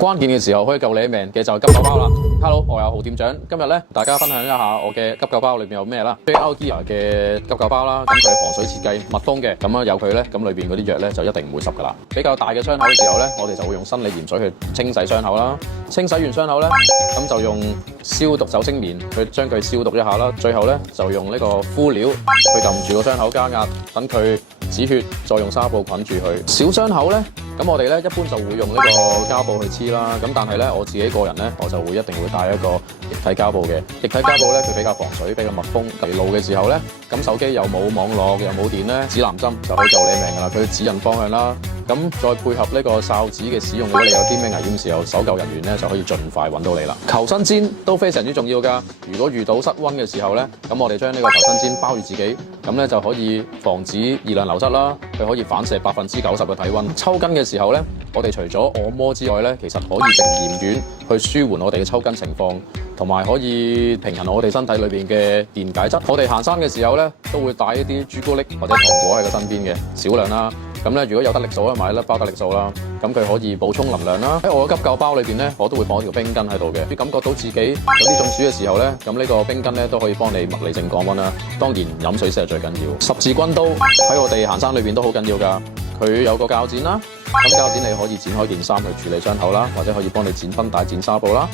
關鍵嘅時候可以救你一命嘅就係急救包啦。Hello， 我係豪店長，今日咧大家分享一下我嘅急救包裏邊有咩啦。JR Gear 嘅急救包啦，咁佢係防水設計，密封嘅，咁有佢咧，咁裏邊嗰啲藥咧就一定唔會濕噶啦。比較大嘅傷口嘅時候咧，我哋就會用生理鹽水去清洗傷口啦。清洗完傷口咧，咁就用消毒酒精棉去將佢消毒一下啦。最後咧就用呢個敷料去撳住個傷口加壓，等佢止血，再用紗布捆住佢。小傷口咧，咁我哋咧一般就會用呢個膠布去黐啦。咁但係咧我自己個人咧，我就會一定會帶一個液體膠布嘅。液體膠布咧佢比較防水，比較密封。迷路嘅時候咧，咁手機又冇網絡又冇電咧，指南針就可以救你命噶啦。佢指引方向啦。咁再配合呢個哨子嘅使用，如果你有啲咩危險時候，搜救人員咧就可以盡快揾到你啦。求生氈都非常之重要㗎。如果遇到室溫嘅時候咧，咁我哋將呢個求生氈包住自己，咁咧就可以防止熱量流失啦。佢可以反射90%嘅體溫。抽筋嘅時候咧，我哋除咗按摩之外咧，其實可以食鹽丸去舒緩我哋嘅抽筋情況，同埋可以平衡我哋身體裏邊嘅電解質。我哋行山嘅時候咧，都會帶一啲朱古力或者糖果喺個身邊嘅，少量啦。咁咧，如果有得力素咧，買一粒包得力素啦。咁佢可以補充能量啦。喺我嘅急救包裏邊咧，我都會放一條冰巾喺度嘅。你感覺到自己有啲中暑嘅時候咧，咁呢個冰巾咧都可以幫你物理性降溫啦。當然飲水先係最緊要。十字軍刀喺我哋行山裏邊都好緊要㗎。佢有個鉸剪啦，咁鉸剪你可以剪開件衫去處理傷口啦，或者可以幫你剪繃帶、剪紗布啦。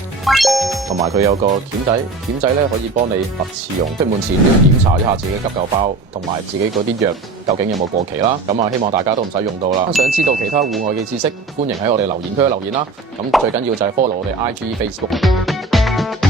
同埋佢有個鉗仔，鉗仔咧可以幫你拔刺用。出門前都要檢查一下自己嘅急救包同埋自己嗰啲藥究竟有冇過期啦。咁啊，希望大家都唔使用到啦。想知道其他戶外嘅知識，歡迎喺我哋留言區留言啦。咁最緊要就係 follow 我哋 IG、Facebook。